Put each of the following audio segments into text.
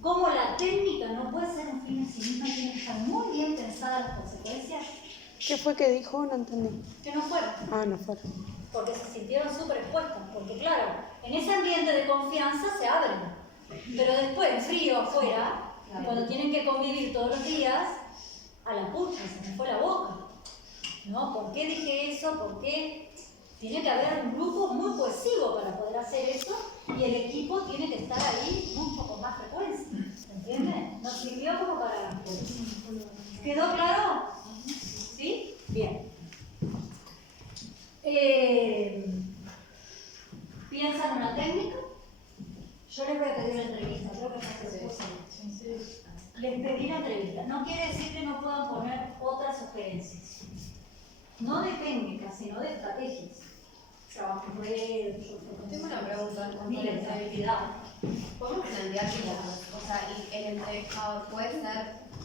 cómo la técnica no puede ser un fin en sí misma, tiene que estar muy bien pensadas las consecuencias. ¿Qué fue que dijo? No entendí. Que no fueron. Ah, no fueron. Porque se sintieron súper expuestas. Porque claro, en ese ambiente de confianza se abren. Pero después, frío afuera, cuando tienen que convivir todos los días, a la pucha, se me fue la boca. ¿No? ¿Por qué dije eso? ¿Por qué? Tiene que haber un grupo muy cohesivo para poder hacer eso y el equipo tiene que estar ahí mucho con más frecuencia. ¿Entienden? Nos sirvió como para las cosas. ¿Quedó claro? ¿Sí? Bien. ¿Piensan una técnica? Yo les voy a pedir la entrevista, creo que ya se puso. Les pedí la entrevista. No quiere decir que no puedan poner otras sugerencias. No de técnicas, sino de estrategias. Trabajo en red, tengo una pregunta con la estabilidad. ¿Podemos plantear que el entrevistador puede ser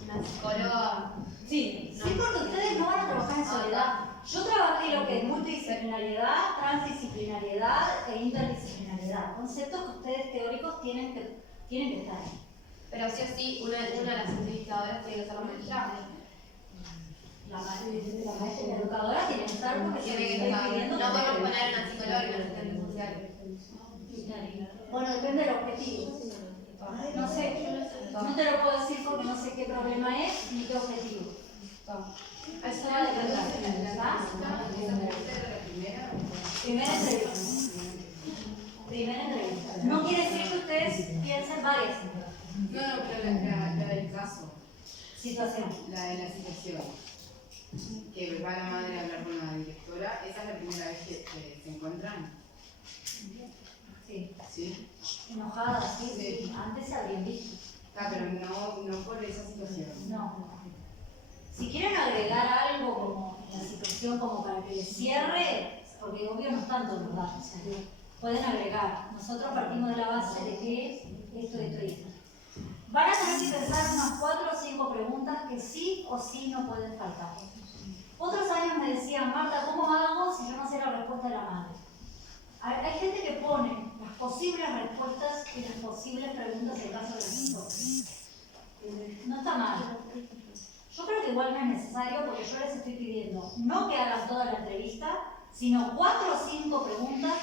una psicóloga? Sí, sí, porque ustedes no van a trabajar en soledad. Yo trabajé lo que es multidisciplinariedad, transdisciplinariedad e interdisciplinariedad. Conceptos que ustedes teóricos tienen que estar ahí. Pero sí o sí, una de las entrevistadoras tiene que ser la maestra. La maestra, la educadora tiene que estar porque Tiene que estar. No podemos poner una psicóloga y una asistente social. Bueno, depende del objetivo. No sé, no te lo puedo decir porque no sé qué problema es ni qué objetivo. Eso va a depender. Primera entrevista. Primera entrevista. No quiere decir que ustedes piensen varias. No, pero la del caso. Situación. La de la situación. Que va la madre a hablar con la directora. ¿Esa es la primera vez que se encuentran? Sí. ¿Sí? Enojada, sí. Antes se habrían visto. Ah, pero no por esa situación. No. Si quieren agregar algo como la situación como para que les cierre, porque obvio no están todos los datos, o sea, pueden agregar. Nosotros partimos de la base de que esto y esto. Van a tener que pensar unas 4 o 5 preguntas que sí o sí no pueden faltar. Otros años me decían, Marta, ¿cómo hago si yo no sé la respuesta de la madre? Hay gente que pone las posibles respuestas y las posibles preguntas en caso de las respuestas. No está mal. Yo creo que igual no es necesario porque yo les estoy pidiendo no que hagan toda la entrevista, sino 4 o 5 preguntas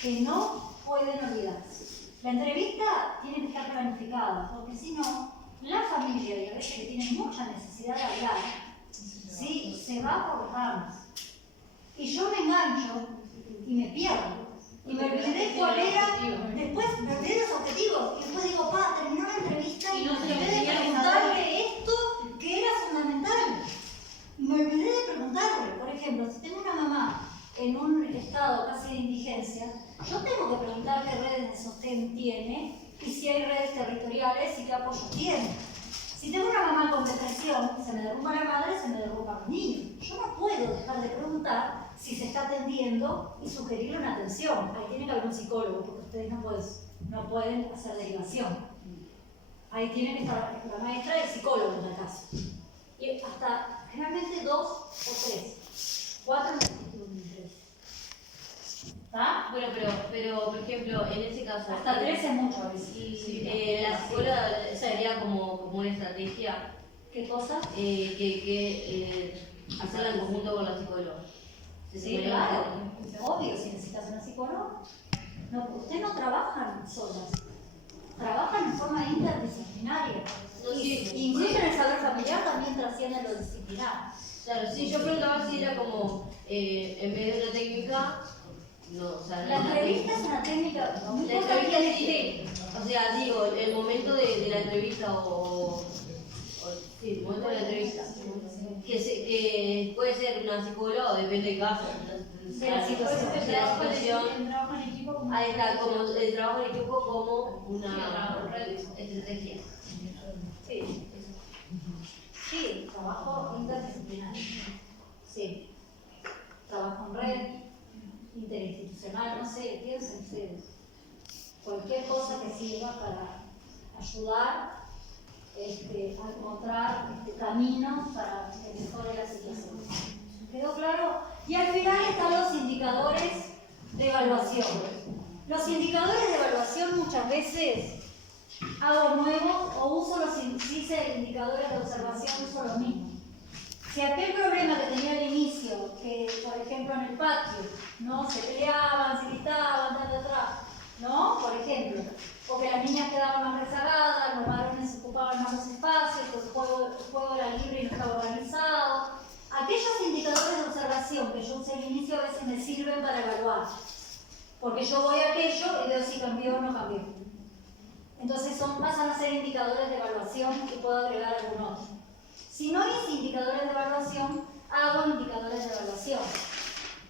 que no pueden olvidarse. La entrevista tiene que estar planificada, porque si no, la familia, y a veces que tiene mucha necesidad de hablar, ¿sí? Se va por las ramas. Y yo me engancho y me pierdo. Y me olvidé cuál era, después me olvidé los objetivos, y después digo, terminó la entrevista y me olvidé de preguntarle esto que era fundamental. Y me olvidé de preguntarle, por ejemplo, si tengo una mamá en un estado casi de indigencia, yo tengo que preguntar qué redes de sostén tiene y si hay redes territoriales y qué apoyo tiene. Si tengo una mamá con depresión, se me derrumba la madre, se me derrumba el niño. Yo no puedo dejar de preguntar si se está atendiendo y sugerirle una atención. Ahí tiene que haber un psicólogo, porque ustedes no pueden hacer derivación. Ahí tiene que estar la maestra y el psicólogo en el caso. Y hasta generalmente 2 o 3. 4 no existen. ¿Está? Bueno, pero por ejemplo, en ese caso... Hasta 3 es mucho a veces. La psicóloga sería como una estrategia. ¿Qué cosa? Hacerla en conjunto con la psicóloga. Sí, claro. Obvio, si necesitas una psicóloga. No, ustedes no trabajan solas. Trabajan en forma interdisciplinaria. No, sí, incluso en el saber familiar también trasciende lo disciplinar. Claro, sí, yo preguntaba si era como, en vez de una técnica, no, o sea... La entrevista es una técnica muy la entrevista sí, o sea, digo, el momento de la entrevista sí, el momento de la entrevista, que puede ser una psicóloga o depende del caso. De la situación. Ahí está, como el trabajo en equipo como una estrategia. Sí. Sí, trabajo interdisciplinario. Sí. Trabajo en red, interinstitucional, no sé, piensen ustedes. Cualquier cosa que sirva para ayudar a encontrar caminos para que mejore la situación. ¿Quedó claro? Y al final están los indicadores de evaluación. Los indicadores de evaluación muchas veces hago nuevos o uso si hice indicadores de observación, uso los mismos. Si aquel problema que tenía al inicio, que por ejemplo en el patio, ¿no? Se peleaban, se gritaban, ¿no? Por ejemplo, o que las niñas quedaban más rezagadas, los varones ocupaban más los espacios, el juego era libre y no estaba organizado. Aquellos indicadores de observación que yo usé al inicio a veces me sirven para evaluar, porque yo voy a aquello y veo si cambió o no cambió. Entonces pasan a ser indicadores de evaluación y puedo agregar algún otro. Si no hice indicadores de evaluación, hago indicadores de evaluación,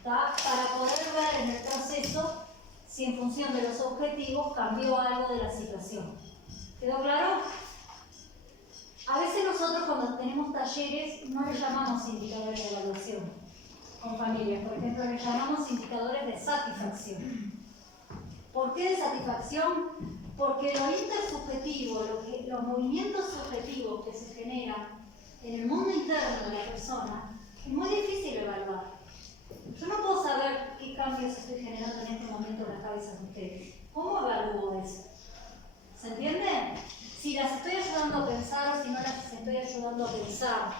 ¿tá? Para poder ver en el proceso si en función de los objetivos cambió algo de la situación. ¿Quedó claro? A veces nosotros cuando tenemos talleres no les llamamos indicadores de evaluación con familias. Por ejemplo, les llamamos indicadores de satisfacción. ¿Por qué de satisfacción? Porque lo intersubjetivo, los movimientos subjetivos que se generan en el mundo interno de la persona, es muy difícil evaluar. Yo no puedo saber qué cambios estoy generando en este momento en las cabezas de ustedes. ¿Cómo evalúo eso? ¿Se entiende? Si las estoy ayudando a pensar o si no las estoy ayudando a pensar.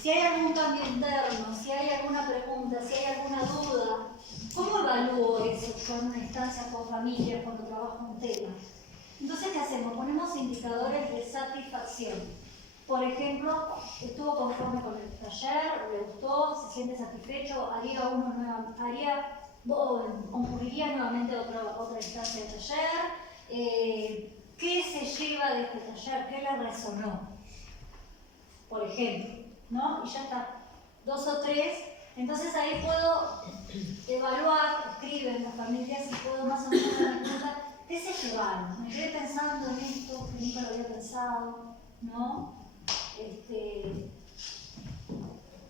Si hay algún cambio interno, si hay alguna pregunta, si hay alguna duda, ¿cómo evalúo eso yo en una instancia con familias cuando trabajo un tema? Entonces, ¿qué hacemos? Ponemos indicadores de satisfacción. Por ejemplo, estuvo conforme con el taller, le gustó, se siente satisfecho, concurriría nuevamente a otra instancia de taller. ¿Qué se lleva de este taller? ¿Qué le resonó? Por ejemplo, ¿no? Y ya está, 2 o 3. Entonces ahí puedo evaluar, escriben las familias y puedo más o menos dar cuenta qué se llevaron. Me quedé pensando en esto, que nunca lo había pensado, ¿no?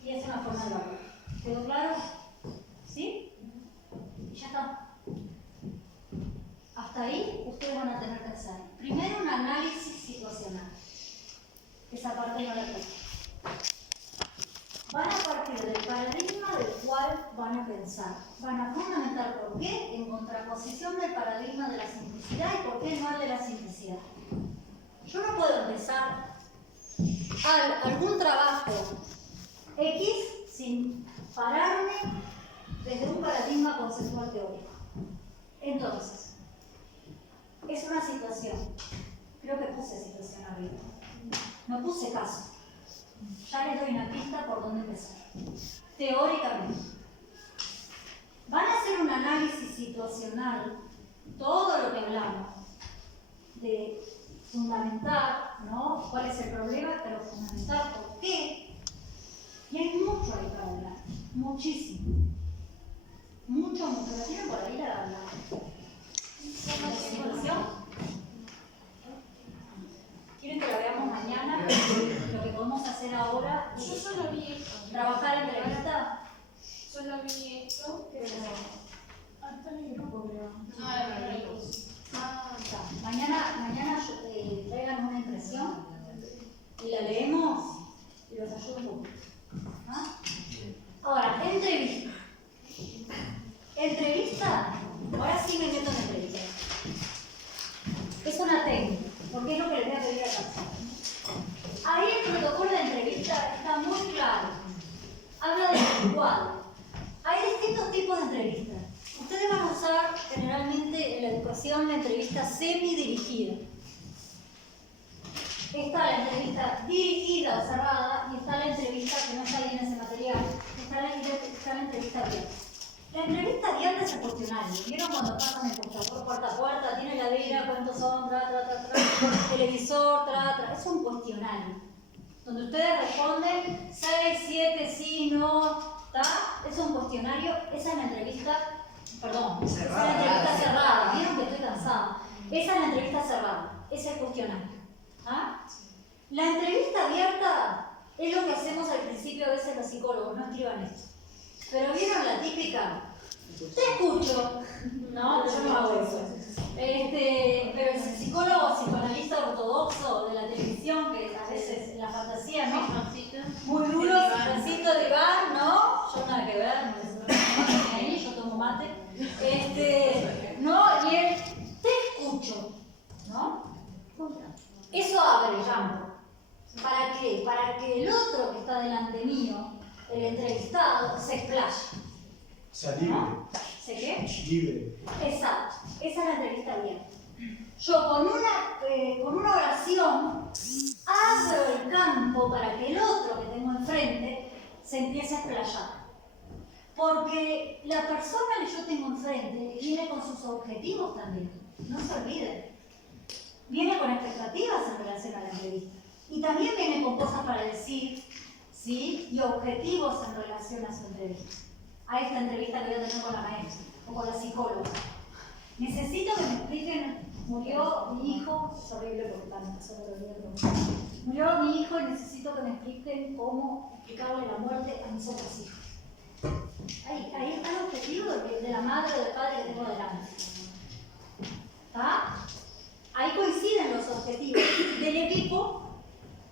Y es una forma de evaluar. ¿Quedó claro? ¿Sí? Y ya está. Hasta ahí ustedes van a tener que hacer. Primero un análisis situacional. Esa parte no la toco. Van a partir del paradigma del cual van a pensar. Van a fundamentar por qué en contraposición del paradigma de la simplicidad y por qué no al de la simplicidad. Yo no puedo empezar algún trabajo X sin pararme desde un paradigma conceptual teórico. Entonces, es una situación. Creo que puse situación arriba. No puse caso. Ya les doy una pista por dónde empezar. Teóricamente. Van a hacer un análisis situacional, todo lo que hablamos, de fundamentar, ¿no? ¿Cuál es el problema? Pero fundamentar por qué. Y hay mucho ahí para hablar. Muchísimo. Mucho. ¿La tienen por ahí la situación? ¿Quieren que la veamos mañana? Lo que podemos hacer ahora Yo solo vi esto. trabajar en entrevista. Solo vi esto, pero hasta el grupo, creo. Está. Mañana traigan una impresión y la leemos y los ayudo un poco. ¿Ah? Ahora, entrevista. Entrevista, ahora sí me meto en entrevista. Es una técnica, porque es lo que les voy a pedir acá. Ahí el protocolo de entrevista está muy claro. Habla del cuadro. Hay distintos tipos de entrevistas. Ustedes van a usar generalmente en la educación la entrevista semi-dirigida. Está la entrevista dirigida o cerrada y está la entrevista que no está ahí en ese material. Está la entrevista abierta. La entrevista abierta es el cuestionario. ¿Vieron cuando pasan el computador puerta a puerta? Tiene heladera, cuántos son, televisor, Es un cuestionario. Donde ustedes responden 6, 7, sí, no, Es un cuestionario. Esa es la entrevista, esa es la entrevista cerrada. Vieron que estoy cansada. Esa es la entrevista cerrada. Ese es el cuestionario. ¿Ah? La entrevista abierta es lo que hacemos al principio a veces los psicólogos, no escriban esto. Pero vieron la típica, te escucho, no, yo no hago eso. Pero el psicólogo psicoanalista ortodoxo de la televisión, que a veces la fantasía, ¿no? Muy duro, sijoncito de Iván, ¿no? Yo nada que ver, no ahí, yo tomo mate. ¿No? Y él, te escucho, ¿no? Eso abre el campo. ¿Para qué? Para que el otro que está delante mío, el entrevistado, se explaye. O sea, libre. ¿Se qué? Libre. Exacto. Esa es la entrevista abierta. Yo con una oración abro el campo para que el otro que tengo enfrente se empiece a explayar. Porque la persona que yo tengo enfrente viene con sus objetivos también. No se olviden. Viene con expectativas en relación a la entrevista. Y también viene con cosas para decir, ¿sí? Y objetivos en relación a su entrevista. A esta entrevista que voy a tener con la maestra o con la psicóloga. Necesito que me expliquen, murió mi hijo, es horrible porque también pasó el otro día, pero murió mi hijo y necesito que me expliquen cómo explicarle la muerte a mis otros hijos. Ahí está el objetivo de la madre o del padre que tengo delante. ¿Está? Ahí coinciden los objetivos del equipo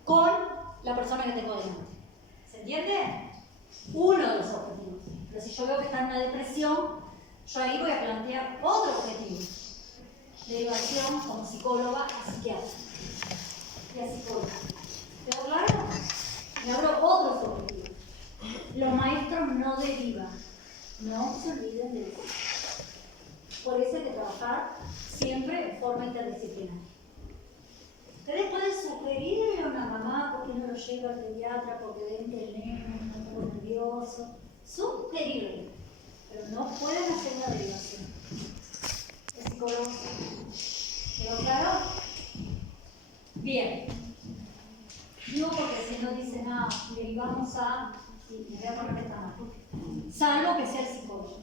con la persona que tengo delante. ¿Se entiende? Uno de los objetivos. Pero si yo veo que está en una depresión, yo ahí voy a plantear otro objetivo. Derivación como psicóloga a psiquiatra y a psicóloga. ¿Quedó claro? Me abro otros objetivos. Los maestros no derivan. No se olviden de eso. Por eso hay que trabajar siempre de forma interdisciplinaria. Ustedes pueden sugerirle a una mamá por qué no lo lleva al pediatra, porque ven que el nene está un poco nervioso. Sugerirle, pero no pueden hacer una derivación. El psicólogo. ¿Quedó claro? Bien. Digo porque si no dicen nada, derivamos a. Y me voy a poner esta más. Salvo que sea el psicólogo.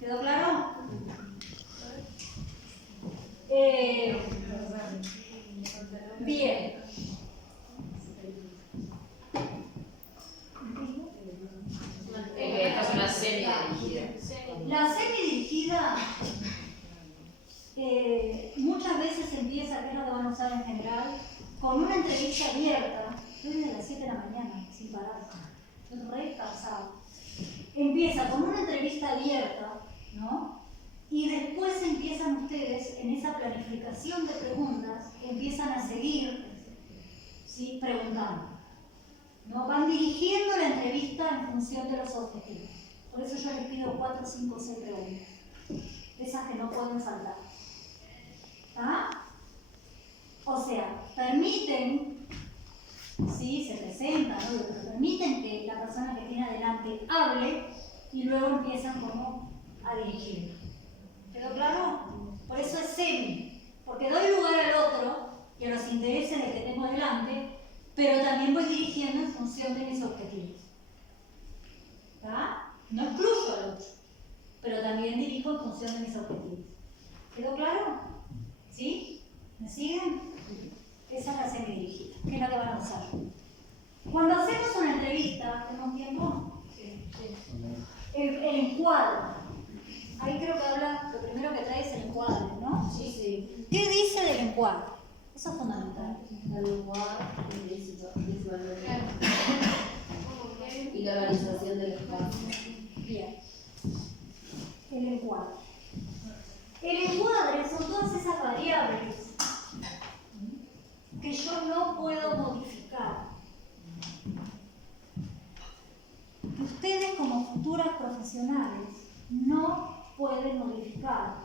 ¿Quedó claro? Bien. Esta es una semi-dirigida. La semi-dirigida muchas veces empieza, que es lo que van a usar en general, con una entrevista abierta. Estoy desde las 7 de la mañana, sin parar. Estoy re cansado. Empieza con una entrevista abierta, ¿no? Y después empiezan ustedes, en esa planificación de preguntas, empiezan a seguir, ¿sí? Preguntando. ¿No? Van dirigiendo la entrevista en función de los objetivos. Por eso yo les pido 4, 5, 6 preguntas. Esas que no pueden faltar. ¿Está? O sea, permiten, sí, se presentan, ¿no? Pero permiten que la persona que tiene adelante hable y luego empiezan como a dirigir. ¿Quedó claro? Por eso es semi, porque doy lugar al otro y a los intereses del que tengo delante, pero también voy dirigiendo en función de mis objetivos. ¿Está? No excluyo al otro, pero también dirijo en función de mis objetivos. ¿Quedó claro? ¿Sí? ¿Me siguen? Esa es la semi-dirigida, que es la que van a usar. Cuando hacemos una entrevista, ¿tenemos tiempo? Sí. El encuadre. Ahí creo que habla, lo primero que trae es el encuadre, ¿no? Sí, sí. ¿Qué dice del encuadre? Eso es fundamental. El lugar y la organización del espacio. Bien. El encuadre. El encuadre son todas esas variables que yo no puedo modificar. Que ustedes como futuras profesionales no pueden modificar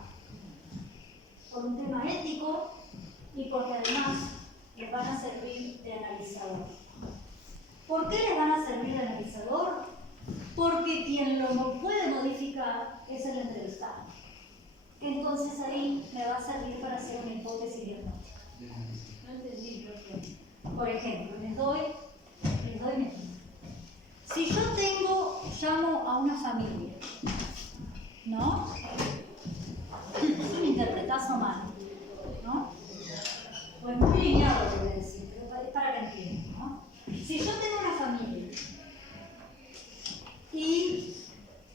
por un tema ético y porque además les van a servir de analizador. ¿Por qué les van a servir de analizador? Porque quien lo puede modificar es el entrevistado. Entonces ahí me va a servir para hacer una hipótesis diagnóstica. No entendí, profe. Por ejemplo, les doy mi ejemplo. Si yo llamo a una familia, ¿no? Es un interpretazo mal, ¿no? Pues muy lineal lo que voy a decir, pero es para que entiendan, ¿no? Si yo tengo una familia y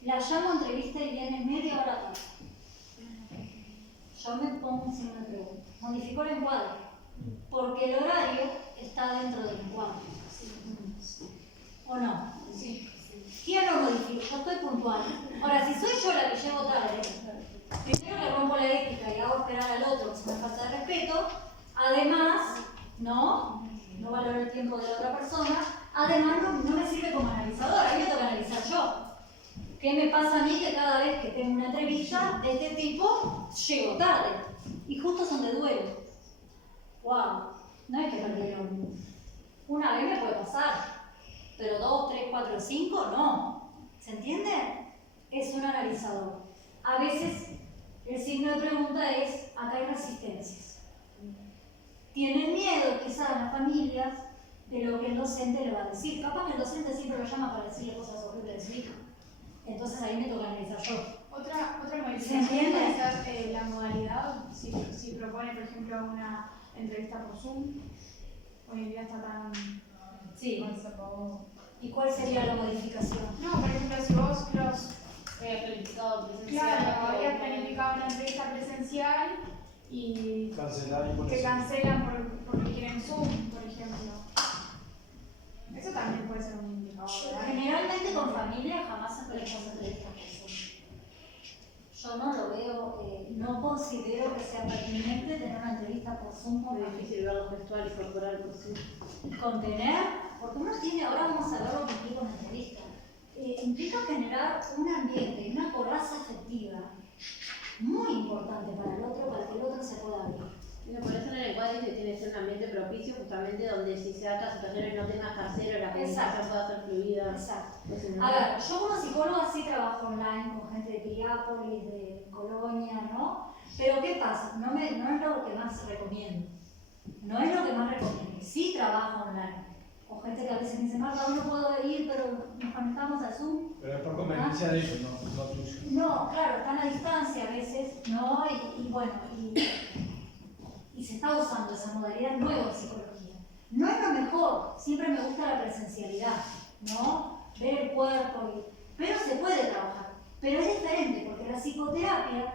la llamo a entrevista y viene media hora tarde, yo me pongo un signo de pregunta. Modifico el encuadre, porque el horario está dentro del encuadre. ¿O no? Sí. ¿Quién lo modifica? Yo estoy puntual. Ahora, si soy yo la que llego tarde, primero le rompo la ética y hago esperar al otro que se me falta de respeto, Además, no valoro el tiempo de la otra persona. Además, no me sirve como analizador, a mí me toca analizar yo. ¿Qué me pasa a mí que cada vez que tengo una entrevista de este tipo, llego tarde? Y justo son de duelo. ¡Wow! No es que perdieron. Una vez me puede pasar, pero 2, 3, 4, 5, no. ¿Se entiende? Es un analizador. A veces el signo de pregunta es, acá hay resistencias. Tienen miedo quizás las familias de lo que el docente le va a decir. Capaz que el docente siempre lo llama para decirle cosas horribles de su hijo. Entonces ahí me toca analizar yo. Otra modificación ¿Se entiende? puede ser la modalidad, si propone, por ejemplo, una entrevista por Zoom. Hoy en día está tan... Sí. conservador. ¿Y cuál sería la modificación? No, por ejemplo, si vos Había planificado presencial. claro, habías planificado una entrevista presencial y Cancelar y por te eso. cancelan porque quieren Zoom, por ejemplo. Eso también puede ser un indicador, ¿verdad? Generalmente con familia jamás se realizan entrevistas por Zoom. Yo no lo veo, no considero que sea pertinente tener una entrevista por Zoom con Es familia. difícil ver lo gestual y corporal por sí. Contener, porque uno tiene, ahora vamos a ver lo que implica una entrevista. Implica generar un ambiente y una coraza afectiva muy importante para el otro, para que el otro se pueda abrir. Bueno, por eso en el encuadre dice que tiene que ser un ambiente propicio, justamente donde si se da otras situaciones no tengas tercero, la comunicación pueda ser fluida. Exacto. Pues, A ver, yo como psicóloga sí trabajo online con gente de Piriápolis, de Colonia, ¿no? Pero ¿qué pasa? No es lo que más recomiendo. No es lo que más recomiendo. Sí trabajo online. O gente que a veces me dice, Marta, no puedo ir, pero nos conectamos a Zoom. Pero es por conveniencia de ellos, no tuyo. No, claro, están a distancia a veces, ¿no? Y bueno, y se está usando esa modalidad nueva de psicología. No es lo mejor, siempre me gusta la presencialidad, ¿no? Ver el cuerpo, pero se puede trabajar. Pero es diferente, porque la psicoterapia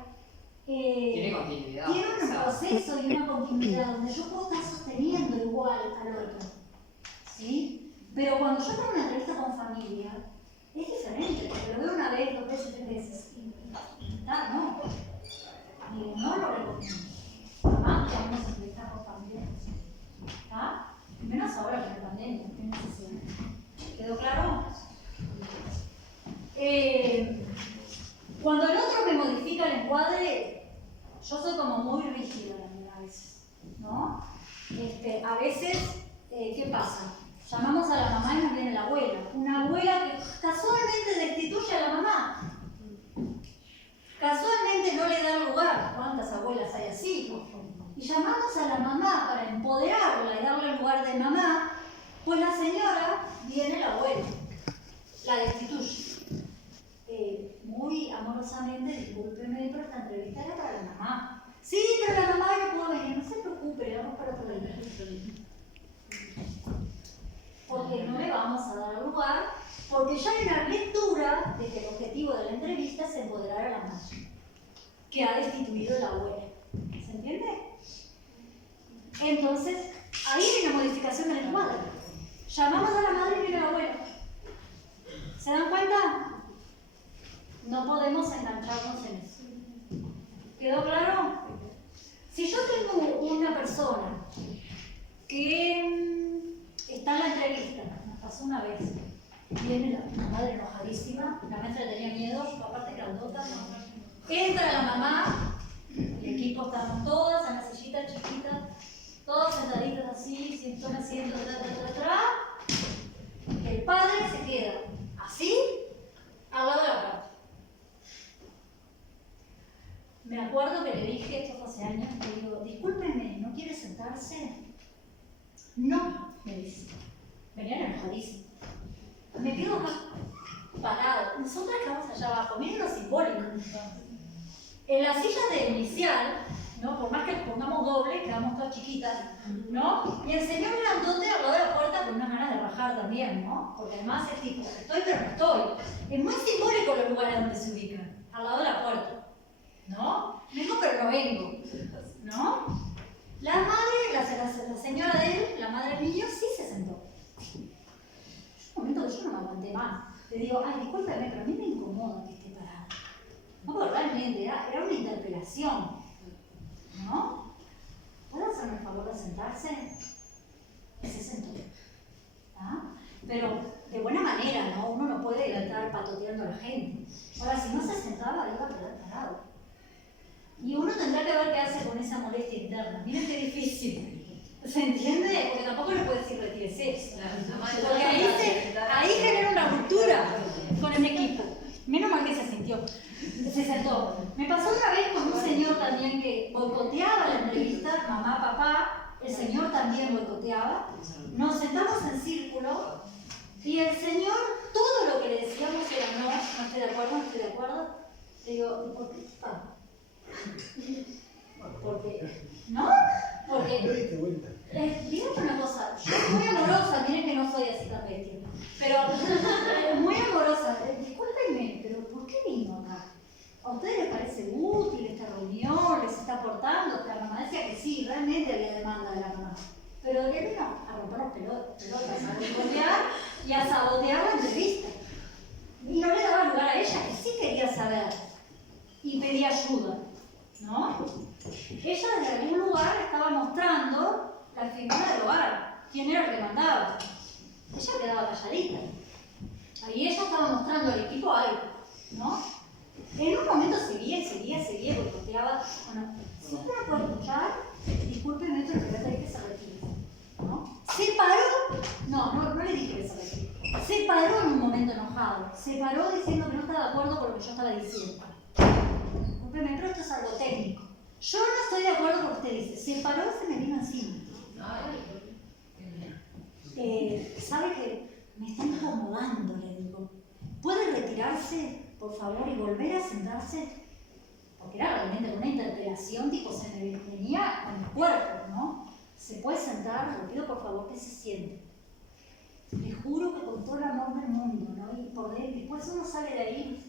Tiene continuidad. tiene un proceso y una continuidad donde yo puedo estar sosteniendo igual al otro, ¿sí? Pero cuando yo tengo una entrevista con familia, es diferente, porque lo veo una vez, 2 veces, 3 veces, y no. Digo, no lo recomiendo. Jamás que hagamos entrevistas con familia, ¿está? Y menos ahora con la pandemia, ¿qué necesidad? ¿Quedó claro? Cuando el otro me modifica el encuadre, yo soy como muy rígida también a veces, ¿no? A veces, ¿qué pasa? Llamamos a la mamá y nos viene la abuela. Una abuela que casualmente destituye a la mamá. Casualmente no le da lugar. ¿Cuántas abuelas hay así? Y llamamos a la mamá para empoderarla y darle el lugar de mamá, pues la señora viene la abuela, la destituye. Muy amorosamente, discúlpeme, pero esta entrevista era para la mamá. Sí, pero la mamá no pudo venir, no se preocupe, le vamos para otro día. Porque no le vamos a dar lugar, porque ya hay una lectura de que el objetivo de la entrevista es empoderar a la madre, que ha destituido la abuela. ¿Se entiende? Entonces, ahí hay una modificación del encuadre. Llamamos a la madre y viene la abuela. ¿Se dan cuenta? No podemos engancharnos en eso. ¿Quedó claro? Si yo tengo una persona que está en la entrevista, nos pasó una vez, viene la madre enojadísima, la maestra tenía miedo, aparte grandota, entra la mamá, el equipo estamos todas en la sillita chiquita, todos sentaditos así, sin asiento, el padre se queda así, al lado de la puerta. Me acuerdo que le dije, esto fue hace años, le digo, discúlpeme, ¿no quiere sentarse? No, me dice. Venían enojadísimos. Me quedo acá, parado. Nosotras quedamos allá abajo, miren lo simbólico. En la silla de inicial, ¿no? Por más que pongamos doble, quedamos todas chiquitas, ¿no? Y el señor grandote al lado de la puerta con unas ganas de rajar también, ¿no? Porque además es tipo, estoy pero no estoy. Es muy simbólico los lugares donde se ubican, al lado de la puerta. ¿No? Vengo pero no vengo, ¿no? La madre, la señora de él, la madre del niño, sí se sentó. Un momento que yo no me aguanté más. Le digo, ay, discúlpeme, pero a mí me incomoda que esté parada. No, pero realmente era una interpelación, ¿no? ¿Puede hacerme el favor de sentarse, se sentó. ¿Ah? Pero de buena manera, ¿no? Uno no puede estar patoteando a la gente. Ahora, si no se sentaba, iba a quedar parado. Y uno tendrá que ver qué hace con esa molestia interna. Miren qué difícil. ¿Se entiende? Porque tampoco le puede decir retírese. Porque ahí genera una ruptura con el equipo. Menos mal que se sentó. Me pasó una vez con un señor también que boicoteaba la entrevista, mamá, papá, el señor también boicoteaba. Nos sentamos en círculo y el señor, todo lo que le decíamos era no estoy de acuerdo, no estoy de acuerdo. Le digo, ¿por qué está? Porque, ¿no? Porque, dígame una cosa, yo soy muy amorosa, miren que no soy así tan bestia, pero muy amorosa, discúlpenme, pero ¿por qué vino acá? ¿A ustedes les parece útil esta reunión? ¿Les está aportando? La mamá decía que sí, realmente había demanda de la mamá. Pero ¿de qué vino? A romper los pelotas, a boicotear y a sabotear la entrevista. Y no le daba lugar a ella, que sí quería saber y pedía ayuda, ¿no? Ella desde algún lugar estaba mostrando la figura del hogar, quién era el que mandaba. Ella quedaba calladita. Ahí ella estaba mostrando al equipo algo, ¿no? En un momento seguía, boicoteaba. Bueno, si usted me puede escuchar, discúlpeme, esto es lo que voy a pedir que se retire, ¿no? Se paró, no le dije que se retire. Se paró en un momento enojado. Se paró diciendo que no estaba de acuerdo con lo que yo estaba diciendo. Discúlpeme, pero esto es algo técnico. Yo no estoy de acuerdo con lo que usted dice. Se paró y se me vino encima. ¿Sabe que me está incomodando? Le digo. ¿Puede retirarse, por favor, y volver a sentarse? Porque era realmente una interpelación, tipo, se me venía con el cuerpo, ¿no? ¿Se puede sentar? Le pido, por favor, que se siente. Le juro que con todo el amor del mundo, ¿no? Y por dentro, después uno sale de ahí.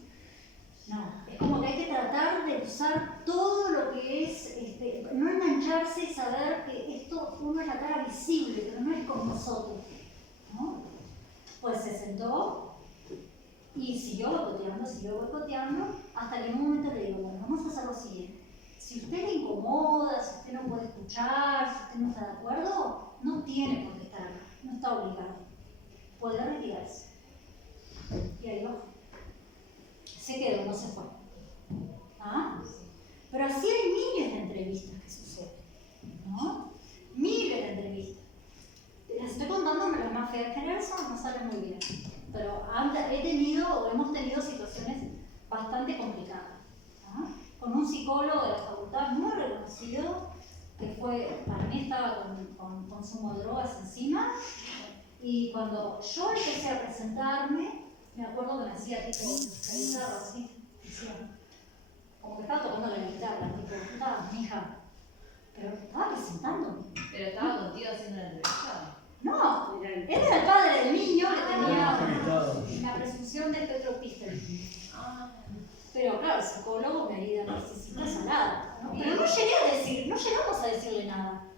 No, es como que hay que tratar de usar todo lo que es, no engancharse y saber que esto uno es la cara visible, pero no es como nosotros, ¿no? Pues se sentó y siguió boicoteando, hasta que en un momento le digo, bueno, vamos a hacer lo siguiente. Si usted le incomoda, si usted no puede escuchar, si usted no está de acuerdo, no tiene por qué estar acá, no está obligado. Puede retirarse. Y ahí bajó. Se quedó, no se fue. ¿Ah? Pero así hay miles de entrevistas que suceden, ¿no? Miles de entrevistas. Las estoy contando, las más feas. En general no salen muy bien. Pero hemos tenido situaciones bastante complicadas. ¿Ah? Con un psicólogo de la facultad muy reconocido, que para mí estaba con consumo de drogas encima. Y cuando yo empecé a presentarme, me acuerdo que me hacía tipo la guitarra así, como que estaba tocando la guitarra, tipo, estaba, mija, pero estaba presentándome. ¿Pero estaba contigo haciendo la entrevista? No, él era el padre del niño que tenía la presunción de Petropíster. Pero claro, el psicólogo, una herida narcisista salada, ¿no? Pero no llegamos a decirle nada.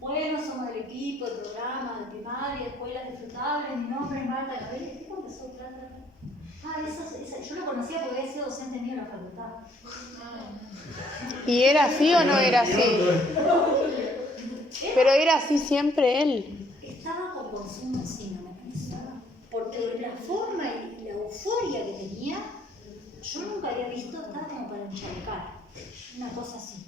Bueno, somos del equipo, del programa, de primaria, escuelas disfrutables, mi nombre es Marta Gabriel. ¿Qué empezó? Yo lo conocía porque había sido docente mío en la facultad. ¿Y era así o no era así? Pero era así siempre él. Estaba con consumo encima, me pareció. Porque la forma y la euforia que tenía, yo nunca había visto, estaba como para enchalecar. Una cosa así.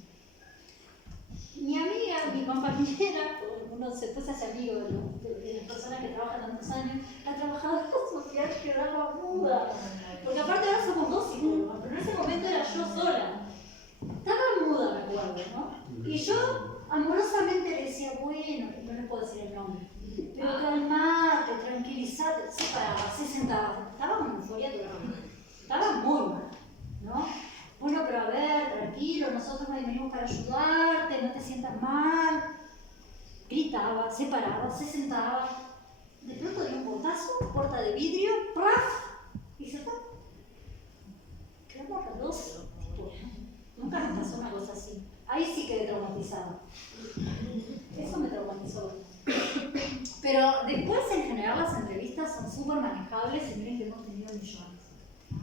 Mi amiga, mi compañera, uno se hace amigo de las personas que trabajan tantos años, la trabajadora social quedaba muda. Porque aparte ahora somos dos psicólogos, pero en ese momento era yo sola. Estaba muda, me acuerdo, ¿no? Y yo amorosamente le decía, bueno, no le puedo decir el nombre, pero calmate, tranquilizate, se paraba, se sentaba, estaba con euforia total, estaba muy mal, ¿no? Bueno, pero a ver, tranquilo, nosotros venimos para ayudarte, no te sientas mal. Gritaba, se paraba, se sentaba. De pronto dio un botazo, puerta de vidrio, ¡praf! Y se fue. Quedamos los dos. Nunca nos pasó una cosa así. Ahí sí quedé traumatizada. Eso me traumatizó. Pero después, en general, las entrevistas son súper manejables y miren que hemos tenido millones.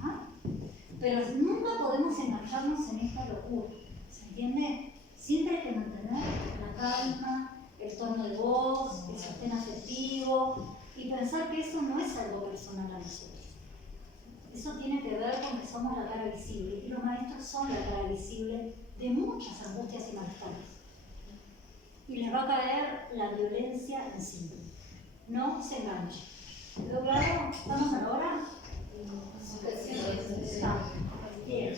¿Ah? Pero nunca podemos engancharnos en esta locura, ¿se entiende? Siempre hay que mantener la calma, el el tono de voz, el sostén afectivo, y pensar que eso no es algo personal a nosotros. Eso tiene que ver con que somos la cara visible, y los maestros son la cara visible de muchas angustias y malestares. Y les va a caer la violencia encima. No se enganchen. ¿Quedó claro? ¿Estamos a la hora? Está. Bien.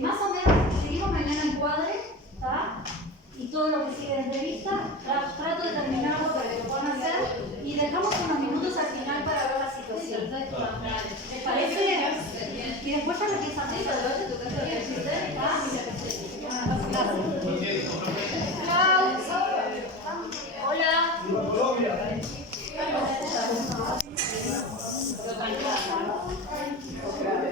Más o menos, seguimos mañana en cuadre, ¿está? Y todo lo que sigue de entrevista, trato de terminarlo para que lo puedan hacer y dejamos unos minutos al final para ver la situación. ¿Les parece? Y después ya me empiezan a hacer.